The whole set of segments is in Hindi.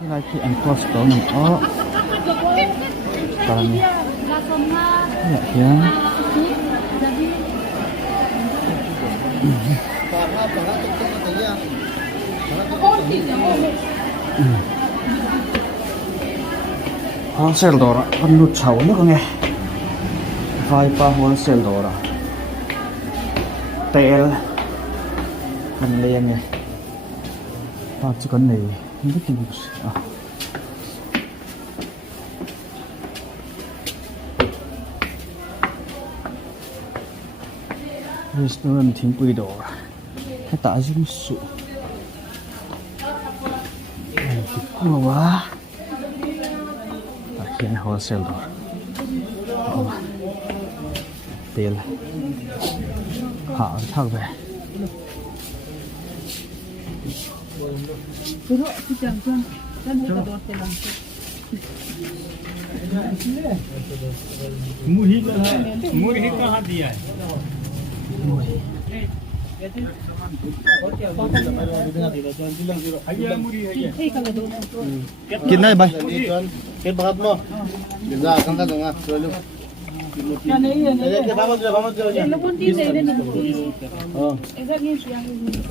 Like and close to them. Oh, tani. Ya, ya. Wholesale door, kan nút sầu nữa con nghe. Vai pa wholesale door. Tel, kan liang nghe. Pa chỉ con này, không biết gì. Restaurant thiên quy đồ hay tạ dung sụ cua quá hiện wholesale đồ tiền họ thao về मुर्गी कहाँ दिया है कितना है भाई Cái bát mà, bây giờ không có dùng à, rồi luôn. Cái bát mà rồi nhá. Nó con tin này đây này. Em rất nghe chuyện.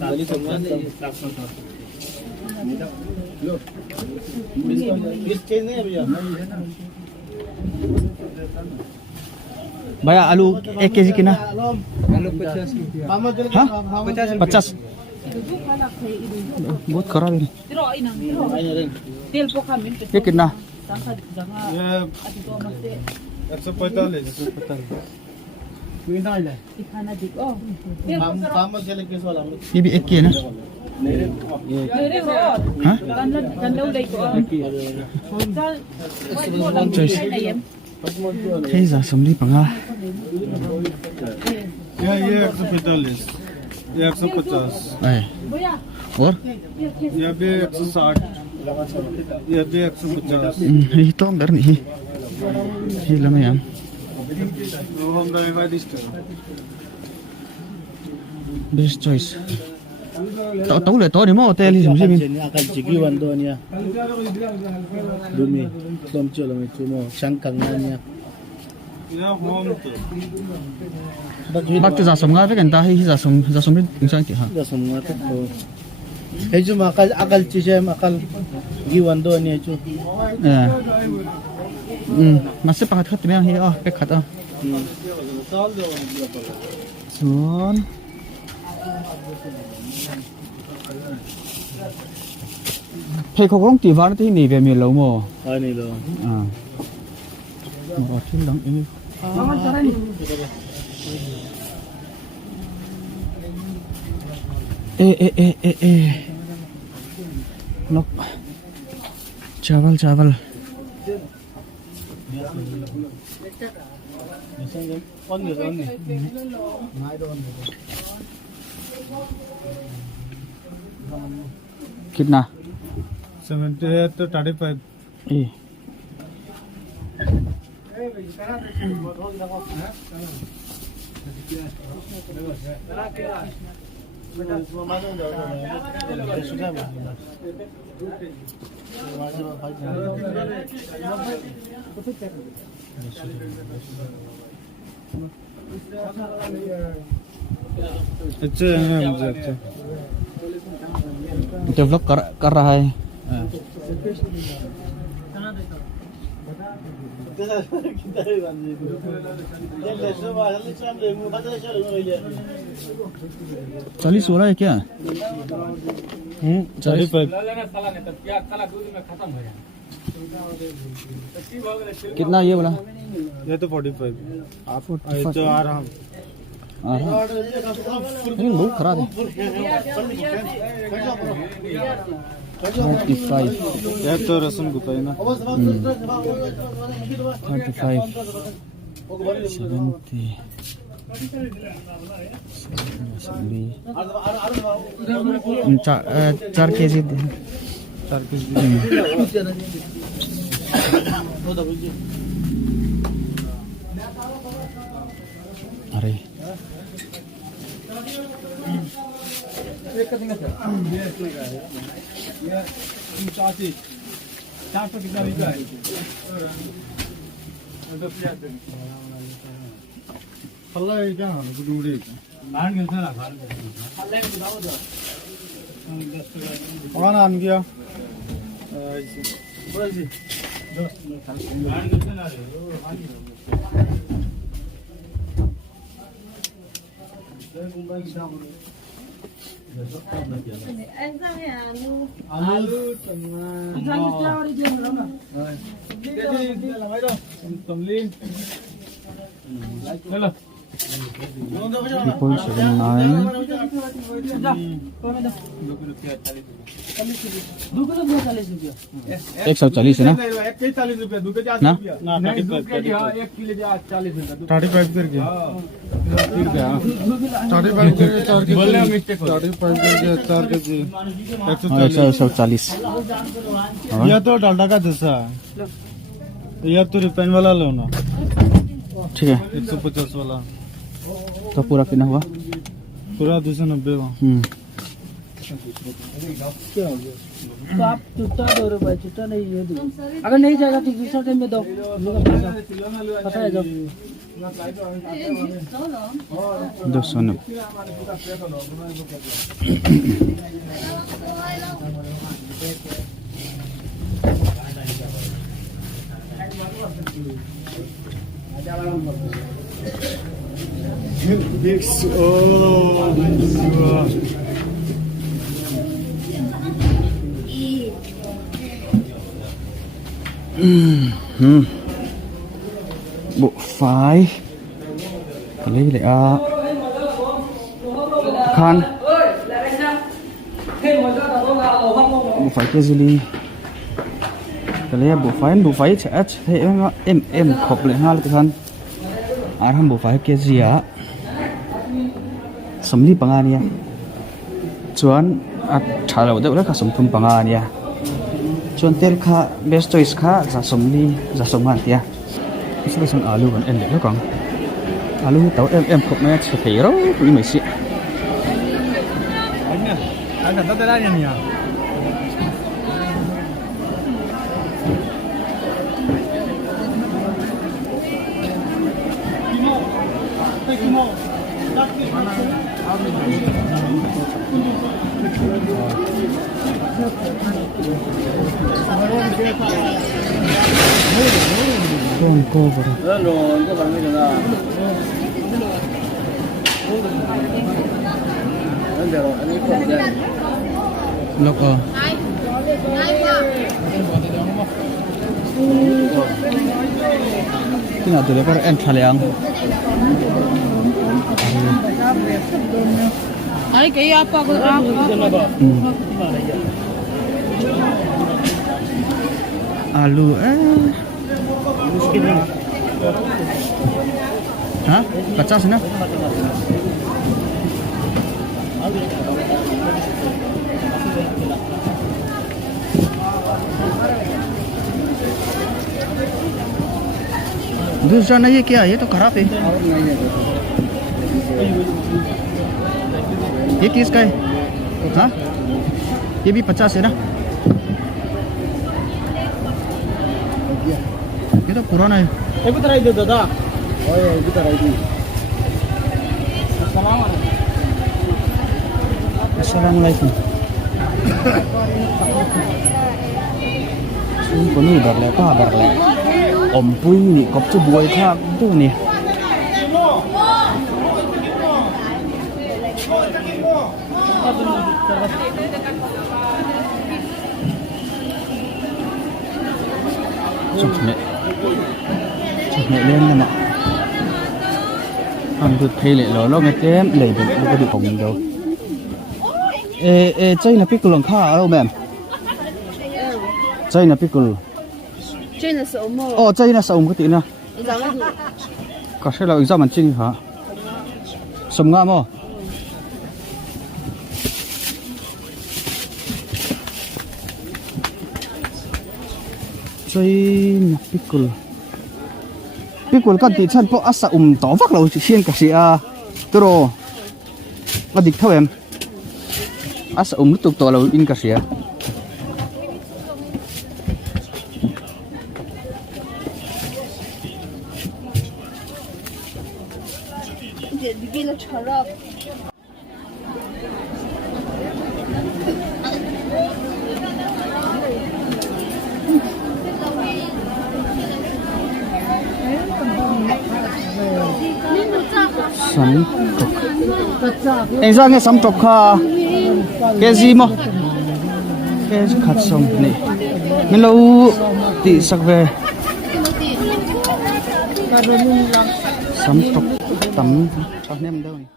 Rồi đi dùng ăn. Biết trên này bây giờ. भैया आलू 1 केजी कितना Alu 50 rupiah. हाँ 50 बहुत खराब है Tiroy nang. Tel po kami. ये कितना ये 145. Ikhana dik. Oh. Tel po sarap. Sama sila kiso lang. ये भी 1 की है ना Mere rod. हाँ Ganda ulay ko. Choice thế giờ sống đi bằng à ये 145. ये 150. này और ये भी 160. ये भी 150. hi to đỡ nhỉ hi lắm em Home drive distal. best choice tao tao lại to đi mà hotel thì gì mình Akan cigi wando niya. Dumi. Tom chulo may chumo. Sangkang na niya. bác cho giả sống ngay với người ta hay giả sống bên inside kì hả Da semua tu. Hey cuma akal cisem akal gi wando niya chu. masih pakai khát mấy hi oh pakai khát oh xuống thấy không có tỷ ván thì nỉ về miền lâu mồ Ani lo. một chút lắm em ê lộc चावल चावल On ni. कितना 78 to 35. ए अच्छा है मुझे अच्छा. डेवलप कर रहा है चालीस हो रहा है क्या 35. कितना ये वाला ये तो 45. आप जो आ रहा हूँ. बहुत खराब है 35 ये तो रसम गुप्ता है ना. 35 70 चार केजी 4 केजी. अरे 400 कितना लीटर है फल्ला है क्या गुडुड़ी बाहर मिलता ना बाहर कौन आन गया बोल जी बाहर मिलता ना आलू तमलीन चलो Triple 79. एक 140 है ना 40 रुपया 2 के 40 ना? रुपया नहीं 2 केजी 1 किलो 40 रुपया 35 करके ठीक है 35 करके 4 के बोलने में मिस्टेक हो 35 करके 4 के जी हाँ 140 यह तो डालडा का जैसा यह तो रिफाइन वाला लो ना ठीक है 150 वाला तो पूरा कितना हुआ पूरा 290 हुआ तो आप चुट्टा दो रुपए चुट्टा नहीं ये दो अगर नहीं जाएगा तो दूसरा टाइम में दो पता है जब 290 bộ phái lấy lại khan bộ phái kia gì cái lấy bộ phái sẽ thế em khop lại ha cái khan ham bộ phái kia gì á sắm li pangan ya chuan thả đầu đâu đó cả sắm thum pangan ya chuan tel kha best choice kha za som li za som han tia इसमें संग आलू बन एंड देखो कौन आलू तो em khop में अच्छे थे रो कोई में से ada tak ada ni ya con cô vào đó rồi có bạn mới được à anh được rồi anh ấy không đây lộc cái nào từ đấy có em thà liang अरे कहीं आप आलू हाँ 50 ना दूसरा नहीं है क्या ये तो खराब है ये किसका है हाँ ये भी 50 है ना ये तो पुराना है ये भी तरह दे दादा ओए ये भी तरह दी Assalamualaikum có nụ bạc lẹ có bạc lẹ ẩm bùi nhị cọp cho bùi khác tu nè chụp mẹ lên nè nè ăn được thay lệ lò lo nghe tem lệ được có được phòng đâu chơi là pickle khá đâu mẹ chơi là pickle trên là số một chơi là sầu cái tí nào giống như có sẽ là exam mình chinh hả sầm ngam không chơi là pickle cái tí chân po asa tỏ vác lâu xiên cả gì à tôi rồi mà địch theo em asa tục tỏ lâu in cả gì à Bigila charap. Sắm trục. Anh ra nghe sắm trục ha. Cái gì mà? Cái khát sông này. Mình lâu tị sắc về. Sắm trục tắm cho nem đâu này.